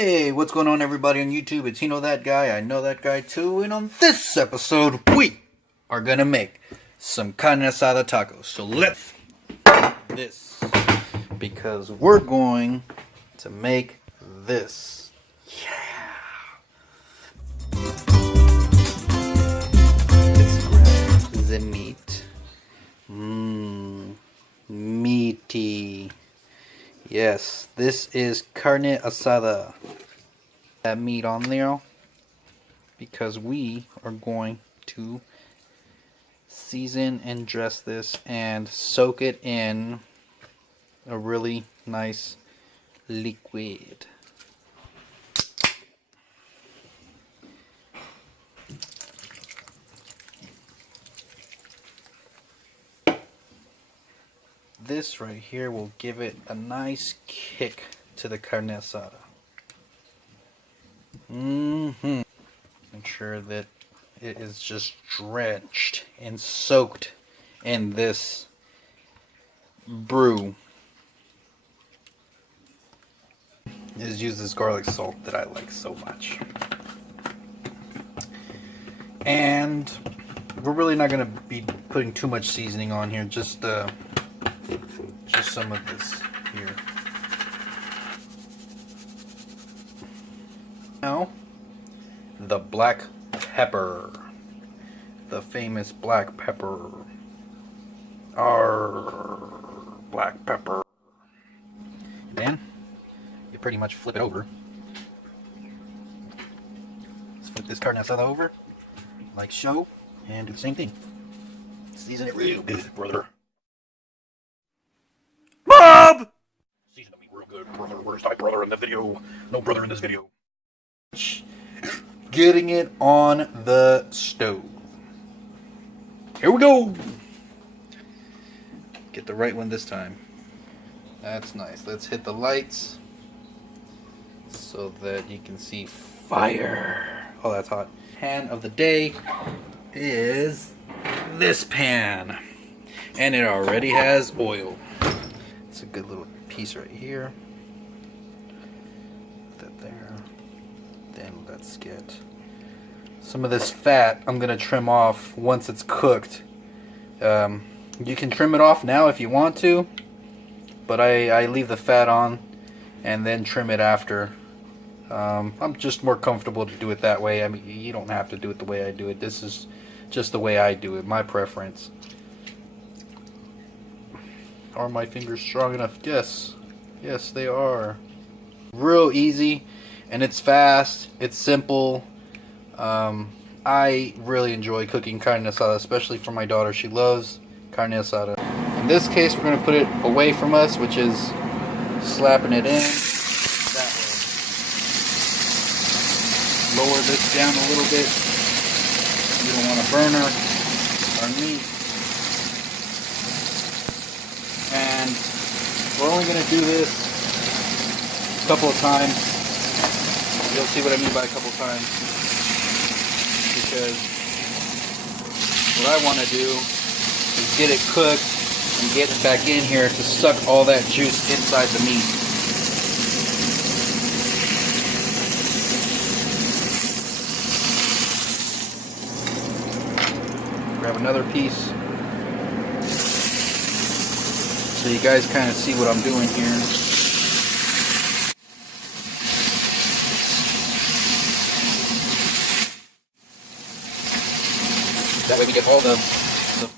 Hey, what's going on everybody on YouTube? It's You Know That Guy, I Know That Guy too, and on this episode, we are gonna make some carne asada tacos. So let's do this, because we're going to make this. Yeah! Let's grab the meat. Meaty. Yes, this is carne asada. That meat on there, because we are going to season and dress this and soak it in a really nice liquid. This right here will give it a nice kick to the carne asada. Make sure that it is just drenched and soaked in this brew. Just use this garlic salt that I like so much. And we're really not going to be putting too much seasoning on here, just some of this here. Now, the black pepper. The famous black pepper. Our black pepper. Then, you pretty much flip it over. Let's flip this carne asada over, like so, and do the same thing. Season it real good, brother. Bob! Season me real good, brother. Where's my brother in the video? No brother in this video. Getting it on the stove. Here we go! Get the right one this time. That's nice. Let's hit the lights so that you can see fire. Oh, that's hot. Pan of the day is this pan. And it already has oil. It's a good little piece right here. Put that there. Then let's get some of this fat. I'm gonna trim off once it's cooked. You can trim it off now if you want to, but I leave the fat on and then trim it after. I'm just more comfortable to do it that way. I mean, you don't have to do it the way I do it. This is just the way I do it, my preference. Are my fingers strong enough? Yes. Yes, they are. Real easy, and it's fast, it's simple. I really enjoy cooking carne asada, especially for my daughter. She loves carne asada. In this case, we're going to put it away from us, which is slapping it in that way. Lower this down a little bit. You don't want to burn our meat. And we're only going to do this a couple of times. You'll see what I mean by a couple of times. Because what I want to do is get it cooked and get it back in here to suck all that juice inside the meat. Grab another piece, so you guys kind of see what I'm doing here. That way we get all the flavor.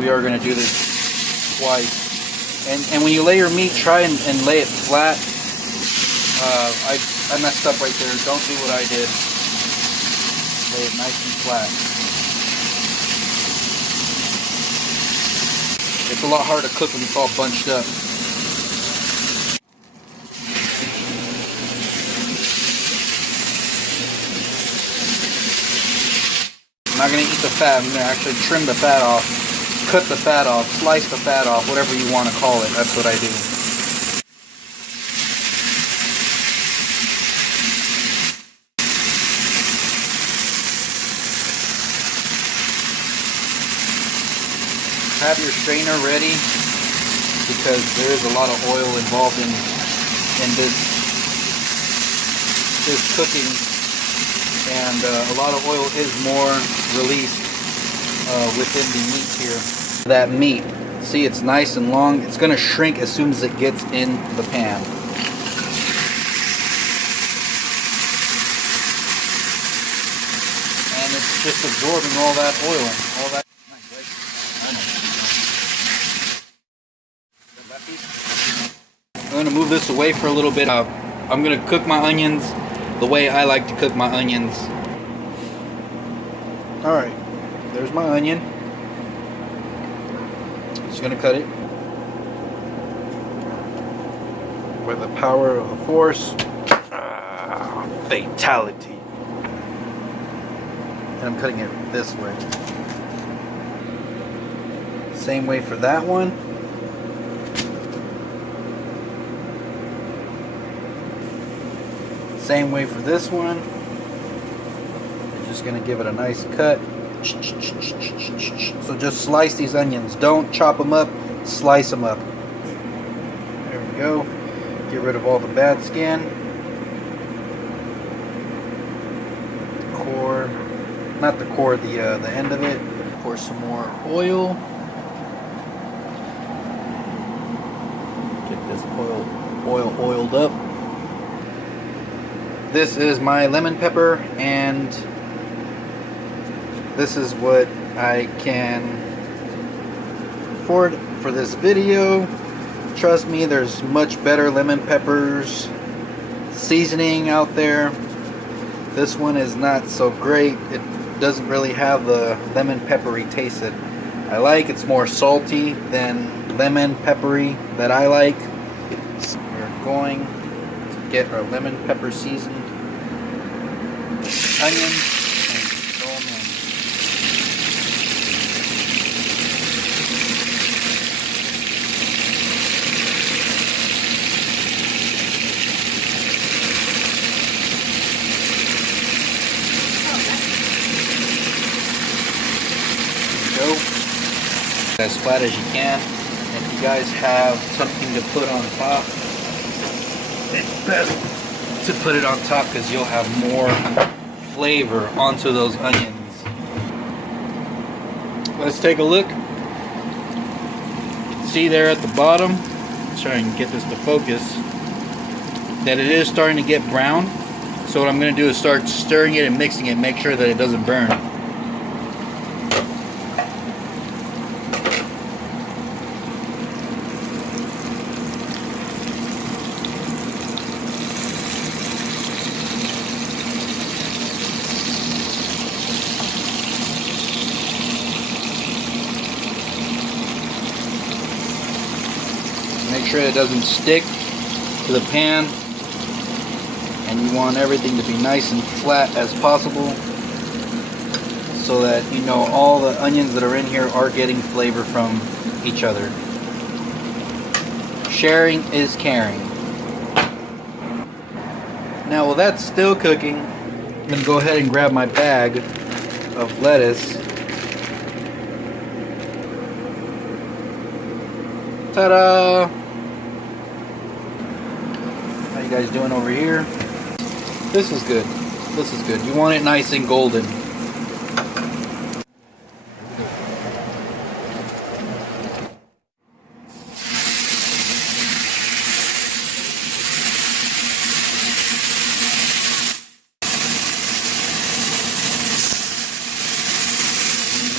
We are going to do this twice. And when you lay your meat, try and lay it flat. I messed up right there. Don't do what I did. Lay it nice and flat. It's a lot harder to cook when it's all bunched up. I'm not going to eat the fat. I'm going to actually trim the fat off, cut the fat off, slice the fat off, whatever you want to call it. That's what I do. Have your strainer ready, because there is a lot of oil involved in this is cooking, and a lot of oil is more released within the meat here. That meat, see, it's nice and long. It's going to shrink as soon as it gets in the pan. And it's just absorbing all that oil, all that. I'm going to move this away for a little bit. I'm going to cook my onions the way I like to cook my onions. Alright, there's my onion. Just going to cut it with the power of the force. Fatality. And I'm cutting it this way. Same way for that one. Same way for this one. We're just going to give it a nice cut. So just slice these onions. Don't chop them up, slice them up. There we go. Get rid of all the bad skin. Core, not the core, the end of it. Pour some more oil. Get this oil oiled up. This is my lemon pepper, and this is what I can afford for this video. Trust me, there's much better lemon peppers seasoning out there. This one is not so great. It doesn't really have the lemon peppery taste that I like. It's more salty than lemon peppery that I like. So we're going to get our lemon pepper seasoned onions and throw them in. There we go. As flat as you can. If you guys have something to put on top, it's best to put it on top because you'll have more flavor onto those onions. Let's take a look. See there at the bottom, try and get this to focus, that it is starting to get brown. So what I'm going to do is start stirring it and mixing it, make sure that it doesn't burn. Make sure it doesn't stick to the pan, and you want everything to be nice and flat as possible so that you know all the onions that are in here are getting flavor from each other. Sharing is caring. Now while that's still cooking, I'm going to go ahead and grab my bag of lettuce. Ta-da! How you guys doing over here? This is good. This is good. You want it nice and golden. You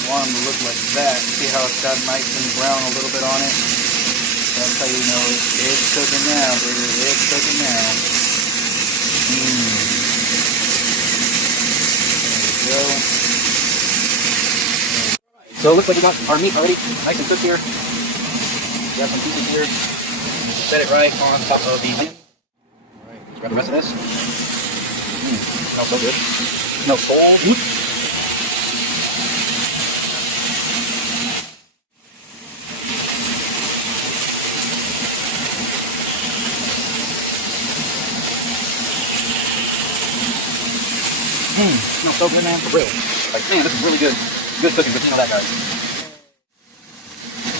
want them to look like that. See how it's got nice and brown a little bit on it? That's how you know it's cooking now, baby. It's cooking now. There we go. So it looks like we got our meat already nice and cooked here. We got some pieces here. Set it right on top of the onion. Alright, let's grab the rest of this. Smells so good. Smells cold. Smells so good, man, for real. Like, man, this is really good. Good cooking, but you know that, guys.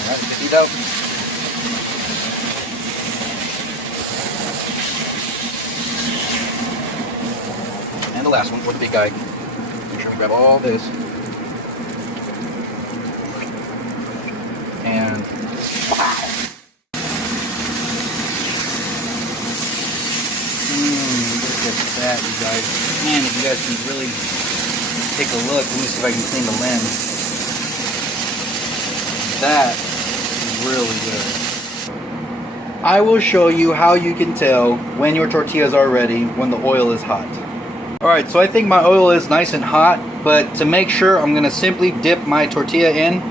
Alright, let's get these out. last one, or the big guy. Make sure we grab all this. And wow. Look at that, you guys. Man, if you guys can really take a look, let me see if I can clean the lens. That is really good. I will show you how you can tell when your tortillas are ready when the oil is hot. Alright, so I think my oil is nice and hot, but to make sure, I'm going to simply dip my tortilla in.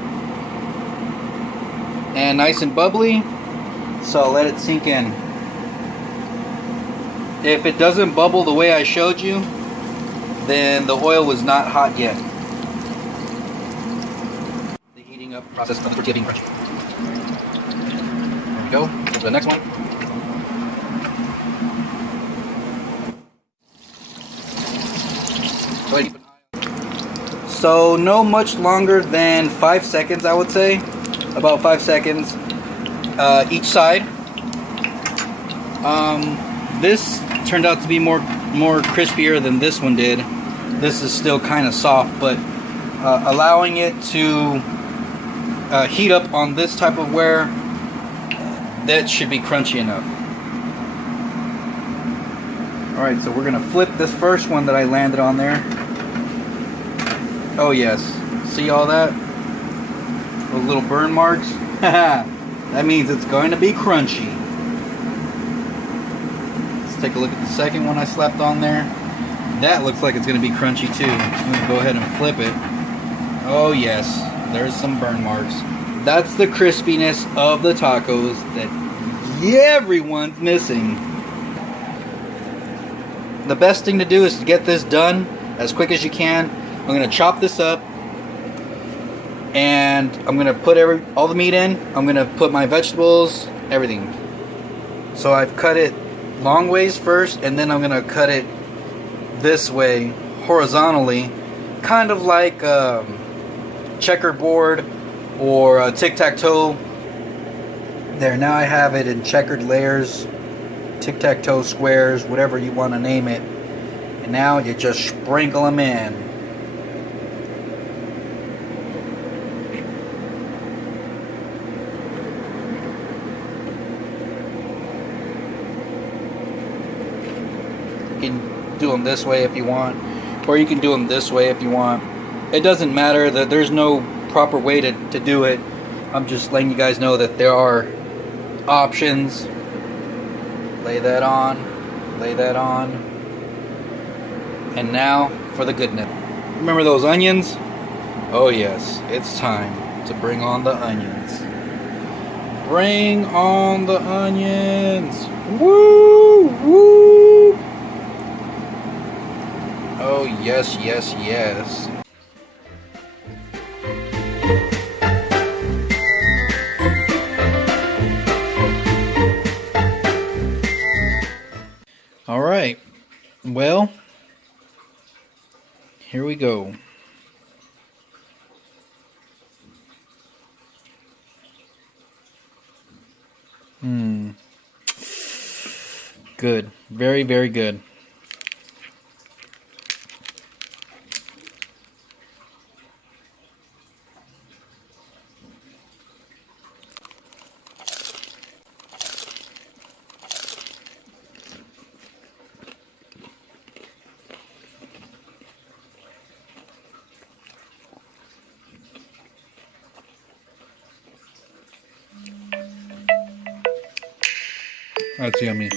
And nice and bubbly, so I'll let it sink in. If it doesn't bubble the way I showed you, then the oil was not hot yet. The heating up process of the tortilla being crunchy. There we go. To the next one. So no much longer than 5 seconds, I would say. About 5 seconds each side. This turned out to be more crispier than this one did. This is still kind of soft, but allowing it to heat up on this type of wear, that should be crunchy enough. Alright, so we're gonna flip this first one that I landed on there. Oh yes, see all that? Those little burn marks? That means it's going to be crunchy. Let's take a look at the second one I slapped on there. That looks like it's going to be crunchy too. I'm going to go ahead and flip it. Oh yes, there's some burn marks. That's the crispiness of the tacos that everyone's missing. The best thing to do is to get this done as quick as you can. I'm going to chop this up. And I'm going to put all the meat in. I'm going to put my vegetables, everything. So I've cut it long ways first, and then I'm going to cut it this way, horizontally. Kind of like checkerboard or tic-tac-toe. There, now I have it in checkered layers, tic-tac-toe squares, whatever you want to name it. And now you just sprinkle them in. You can do them this way if you want, or you can do them this way if you want. It doesn't matter, that there's no proper way to do it. I'm just letting you guys know that there are options. Lay that on, lay that on. And now for the goodness. Remember those onions? Oh yes, it's time to bring on the onions. Bring on the onions. Woo! Woo! Oh yes, yes, yes. All right. Well, here we go. Good. Very, very good. That's yummy.